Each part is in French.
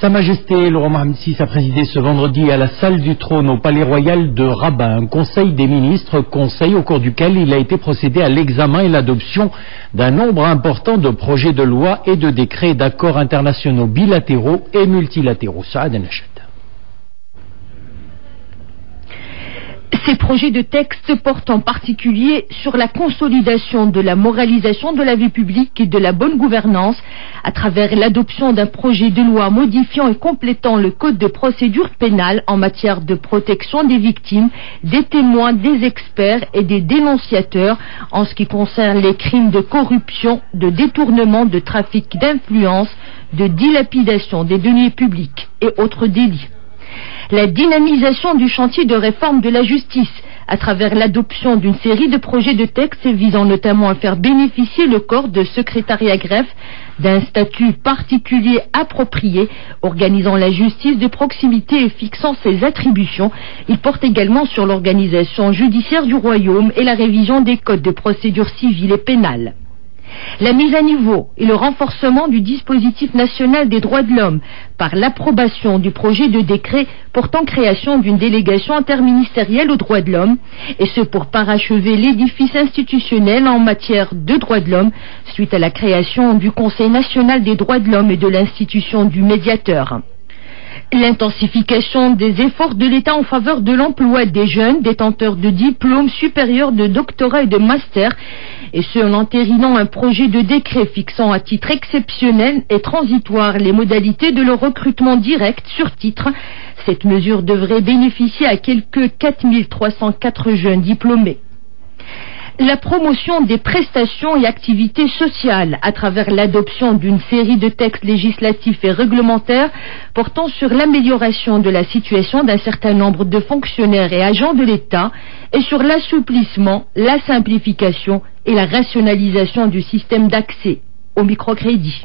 Sa Majesté le roi Mohammed VI a présidé ce vendredi à la salle du trône au Palais Royal de Rabat un conseil des ministres, conseil au cours duquel il a été procédé à l'examen et l'adoption d'un nombre important de projets de loi et de décrets d'accords internationaux bilatéraux et multilatéraux. Saad Nached. Ces projets de texte portent en particulier sur la consolidation de la moralisation de la vie publique et de la bonne gouvernance à travers l'adoption d'un projet de loi modifiant et complétant le code de procédure pénale en matière de protection des victimes, des témoins, des experts et des dénonciateurs en ce qui concerne les crimes de corruption, de détournement, de trafic d'influence, de dilapidation des deniers publics et autres délits. La dynamisation du chantier de réforme de la justice à travers l'adoption d'une série de projets de textes visant notamment à faire bénéficier le corps de secrétariat greffe d'un statut particulier approprié, organisant la justice de proximité et fixant ses attributions. Il porte également sur l'organisation judiciaire du royaume et la révision des codes de procédure civile et pénale. La mise à niveau et le renforcement du dispositif national des droits de l'homme par l'approbation du projet de décret portant création d'une délégation interministérielle aux droits de l'homme, et ce pour parachever l'édifice institutionnel en matière de droits de l'homme suite à la création du Conseil national des droits de l'homme et de l'institution du médiateur. L'intensification des efforts de l'État en faveur de l'emploi des jeunes détenteurs de diplômes supérieurs de doctorat et de master, et ce en entérinant un projet de décret fixant à titre exceptionnel et transitoire les modalités de leur recrutement direct sur titre. Cette mesure devrait bénéficier à quelques 4304 jeunes diplômés. La promotion des prestations et activités sociales à travers l'adoption d'une série de textes législatifs et réglementaires portant sur l'amélioration de la situation d'un certain nombre de fonctionnaires et agents de l'État et sur l'assouplissement, la simplification et la rationalisation du système d'accès au microcrédit.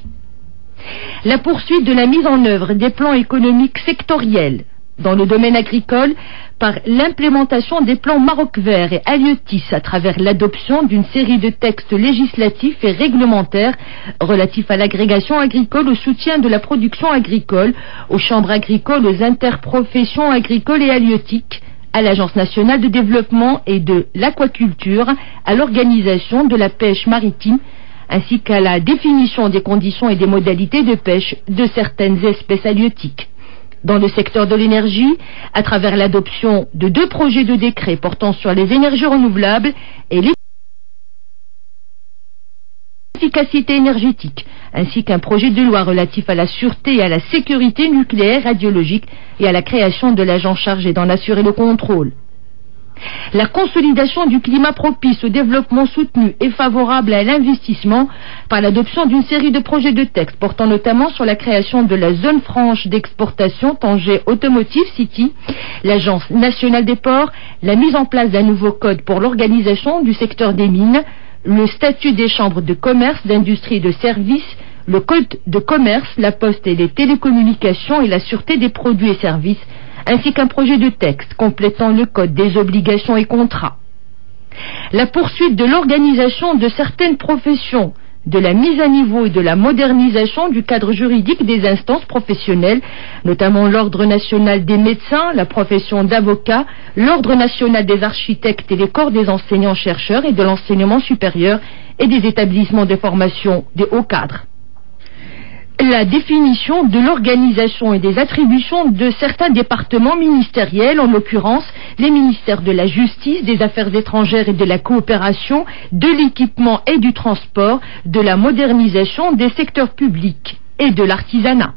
La poursuite de la mise en œuvre des plans économiques sectoriels dans le domaine agricole par l'implémentation des plans Maroc Vert et Halieutis à travers l'adoption d'une série de textes législatifs et réglementaires relatifs à l'agrégation agricole, au soutien de la production agricole, aux chambres agricoles, aux interprofessions agricoles et halieutiques, à l'Agence nationale de développement et de l'aquaculture, à l'organisation de la pêche maritime, ainsi qu'à la définition des conditions et des modalités de pêche de certaines espèces halieutiques. Dans le secteur de l'énergie, à travers l'adoption de 2 projets de décret portant sur les énergies renouvelables et l'efficacité énergétique, ainsi qu'un projet de loi relatif à la sûreté et à la sécurité nucléaire, radiologique et à la création de l'agence chargé d'en assurer le contrôle. La consolidation du climat propice au développement soutenu et favorable à l'investissement par l'adoption d'une série de projets de texte portant notamment sur la création de la zone franche d'exportation Tanger Automotive City, l'Agence nationale des ports, la mise en place d'un nouveau code pour l'organisation du secteur des mines, le statut des chambres de commerce, d'industrie et de services, le code de commerce, la poste et les télécommunications et la sûreté des produits et services, ainsi qu'un projet de texte complétant le code des obligations et contrats. La poursuite de l'organisation de certaines professions, de la mise à niveau et de la modernisation du cadre juridique des instances professionnelles, notamment l'Ordre national des médecins, la profession d'avocat, l'Ordre national des architectes et les corps des enseignants-chercheurs et de l'enseignement supérieur et des établissements de formation des hauts cadres. La définition de l'organisation et des attributions de certains départements ministériels, en l'occurrence les ministères de la Justice, des Affaires étrangères et de la Coopération, de l'équipement et du transport, de la modernisation des secteurs publics et de l'artisanat.